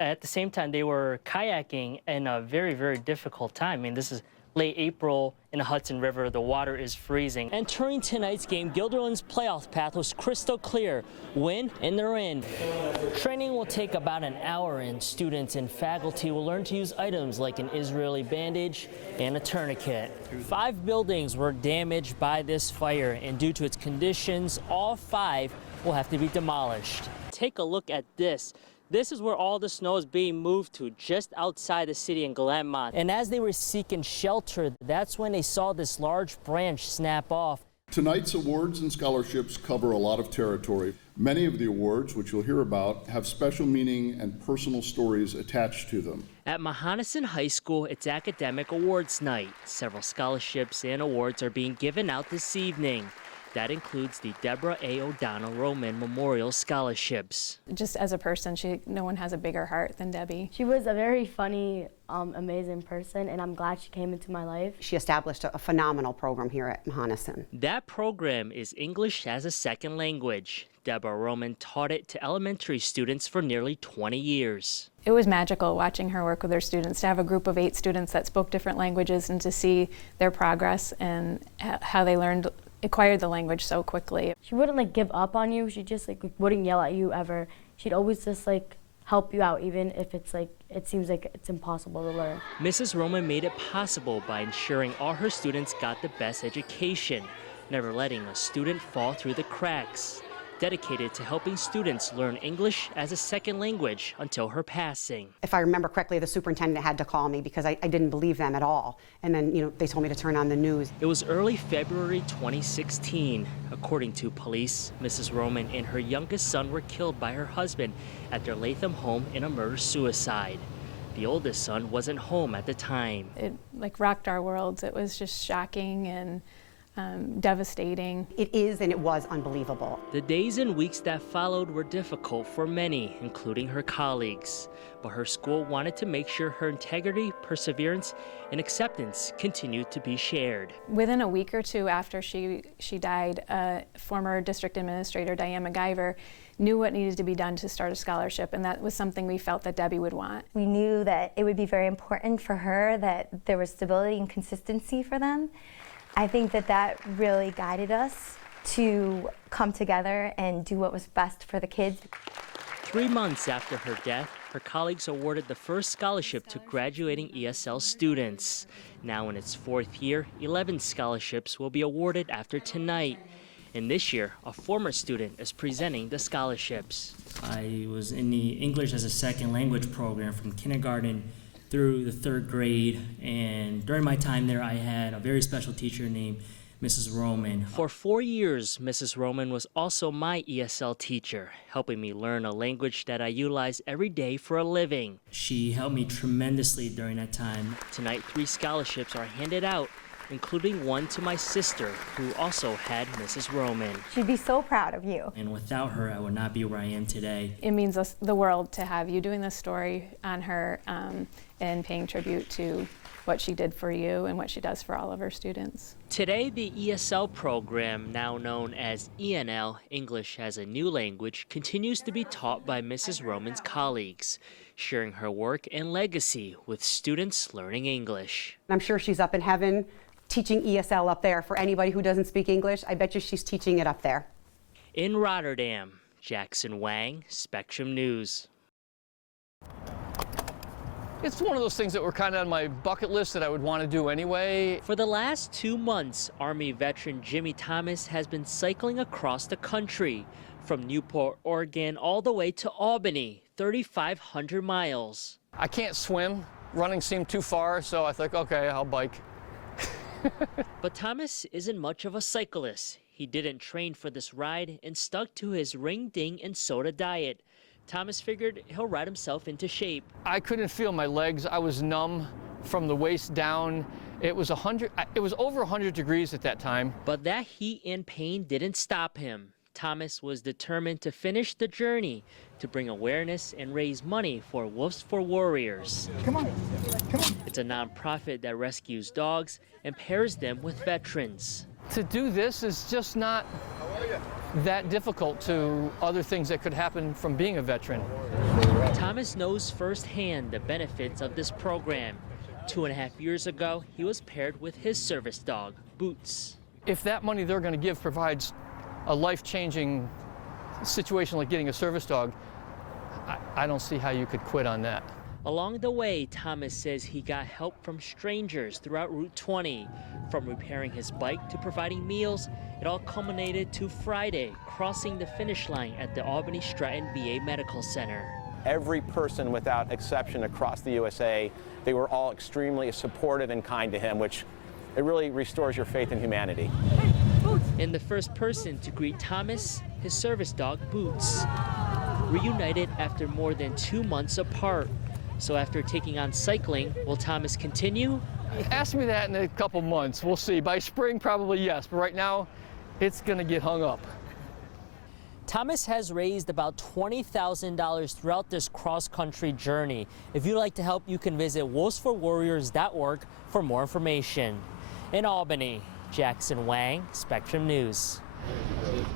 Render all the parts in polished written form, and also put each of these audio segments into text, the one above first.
At the same time, they were kayaking in a very, very difficult time. I mean, this is late April in the Hudson River. The water is freezing. Entering tonight's game, Guilderland's playoff path was crystal clear. Win, and they're in. Training will take about an hour, and students and faculty will learn to use items like an Israeli bandage and a tourniquet. 5 buildings were damaged by this fire, and due to its conditions, all 5 will have to be demolished. Take a look at this. This is where all the snow is being moved to, just outside the city in Glenmont. And as they were seeking shelter, that's when they saw this large branch snap off. Tonight's awards and scholarships cover a lot of territory. Many of the awards, which you'll hear about, have special meaning and personal stories attached to them. At Mahonison High School, it's Academic Awards Night. Several scholarships and awards are being given out this evening. That includes the Deborah A. O'Donnell Roman Memorial Scholarships. Just as a person, no one has a bigger heart than Debbie. She was a very funny, amazing person, and I'm glad she came into my life. She established a phenomenal program here at Mahonison. That program is English as a Second Language. Deborah Roman taught it to elementary students for nearly 20 years. It was magical watching her work with her students, to have a group of 8 students that spoke different languages and to see their progress and how they acquired the language so quickly. She wouldn't give up on you. She just wouldn't yell at you ever. She'd always just help you out, even if it seems like it's impossible to learn. Mrs. Roman made it possible by ensuring all her students got the best education, never letting a student fall through the cracks. Dedicated to helping students learn English as a second language until her passing. If I remember correctly, the superintendent had to call me because I didn't believe them at all. And then, they told me to turn on the news. It was early February 2016. According to police, Mrs. Roman and her youngest son were killed by her husband at their Latham home in a murder-suicide. The oldest son wasn't home at the time. It rocked our worlds. It was just shocking and devastating. It is and it was unbelievable. The days and weeks that followed were difficult for many, including her colleagues. But her school wanted to make sure her integrity, perseverance, and acceptance continued to be shared. Within a week or two after she died, former district administrator Diane MacGyver knew what needed to be done to start a scholarship, and that was something we felt that Debbie would want. We knew that it would be very important for her that there was stability and consistency for them. I think that really guided us to come together and do what was best for the kids. 3 months after her death, her colleagues awarded the first scholarship to graduating ESL students. Now in its 4th year, 11 scholarships will be awarded after tonight. And this year, a former student is presenting the scholarships. I was in the English as a Second Language program from kindergarten through the 3rd grade, and during my time there I had a very special teacher named Mrs. Roman. For 4 years, Mrs. Roman was also my ESL teacher, helping me learn a language that I utilize every day for a living. She helped me tremendously during that time. Tonight, 3 scholarships are handed out, including one to my sister, who also had Mrs. Roman. She'd be so proud of you. And without her, I would not be where I am today. It means the world to have you doing this story on her and paying tribute to what she did for you and what she does for all of her students. Today, the ESL program, now known as ENL, English as a New Language, continues to be taught by Mrs. Roman's colleagues, sharing her work and legacy with students learning English. I'm sure she's up in heaven teaching ESL up there. For anybody who doesn't speak English, I bet you she's teaching it up there. In Rotterdam, Jackson Wang, Spectrum News. It's one of those things that were kind of on my bucket list that I would want to do anyway. For the last 2 months, Army veteran Jimmy Thomas has been cycling across the country, from Newport, Oregon, all the way to Albany, 3,500 miles. I can't swim. Running seemed too far, so I thought, okay, I'll bike. But Thomas isn't much of a cyclist. He didn't train for this ride and stuck to his ring, ding, and soda diet. Thomas figured he'll ride himself into shape. I couldn't feel my legs. I was numb from the waist down. It was over 100 degrees at that time. But that heat and pain didn't stop him. Thomas was determined to finish the journey, to bring awareness and raise money for Wolves for Warriors. Come on. It's a nonprofit that rescues dogs and pairs them with veterans. To do this is just not that difficult to other things that could happen from being a veteran. Thomas knows firsthand the benefits of this program. 2.5 years ago, he was paired with his service dog, Boots. If that money they're going to give provides a life-changing situation like getting a service dog, I don't see how you could quit on that. Along the way, Thomas says he got help from strangers throughout Route 20. From repairing his bike to providing meals, it all culminated to Friday, crossing the finish line at the Albany Stratton VA Medical Center. Every person without exception across the USA, they were all extremely supportive and kind to him, which it really restores your faith in humanity. And the first person to greet Thomas, his service dog, Boots. Reunited after more than 2 months apart. So after taking on cycling, will Thomas continue? Ask me that in a couple months. We'll see. By spring, probably yes. But right now, it's going to get hung up. Thomas has raised about $20,000 throughout this cross-country journey. If you'd like to help, you can visit wolvesforwarriors.org for more information. In Albany, Jackson Wang, Spectrum News.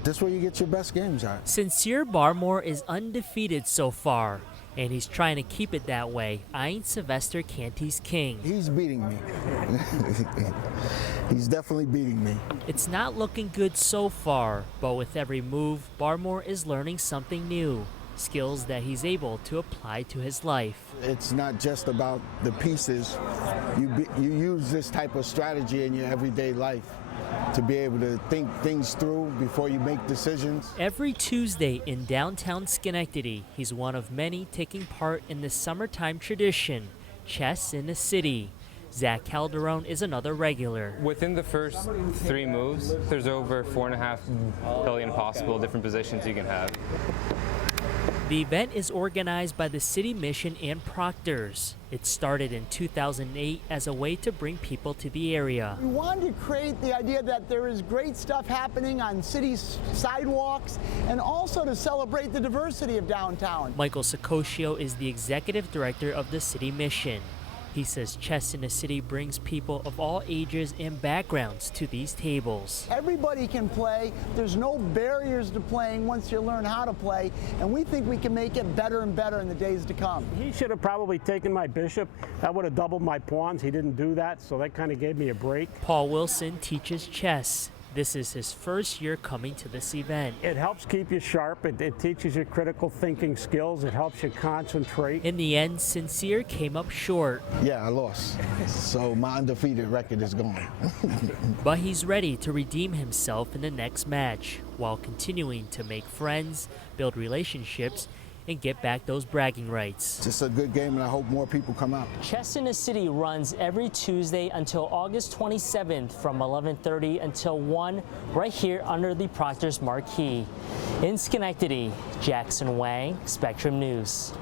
This is where you get your best games at. Sincere Barmore is undefeated so far, and he's trying to keep it that way, eyeing Sylvester Canty's king. He's beating me. He's definitely beating me. It's not looking good so far, but with every move, Barmore is learning something new, skills that he's able to apply to his life. It's not just about the pieces. You use this type of strategy in your everyday life to be able to think things through before you make decisions. Every Tuesday in downtown Schenectady, he's one of many taking part in the summertime tradition, Chess in the City. Zach Calderon is another regular. Within the first 3 moves, there's over 4.5 billion possible different positions you can have. The event is organized by the City Mission and Proctors. It started in 2008 as a way to bring people to the area. We wanted to create the idea that there is great stuff happening on city sidewalks and also to celebrate the diversity of downtown. Michael Sacosio is the executive director of the City Mission. He says Chess in the City brings people of all ages and backgrounds to these tables. Everybody can play. There's no barriers to playing once you learn how to play, and we think we can make it better and better in the days to come. He should have probably taken my bishop. That would have doubled my pawns. He didn't do that, so that kind of gave me a break. Paul Wilson teaches chess. This is his first year coming to this event. It helps keep you sharp. It teaches you critical thinking skills. It helps you concentrate. In the end, Sincere came up short. Yeah, I lost. So my undefeated record is gone. But he's ready to redeem himself in the next match, while continuing to make friends, build relationships, and get back those bragging rights. Just a good game, and I hope more people come out. Chess in the City runs every Tuesday until August 27th from 11:30 until 1 right here under the Proctor's marquee. In Schenectady, Jackson Wang, Spectrum News.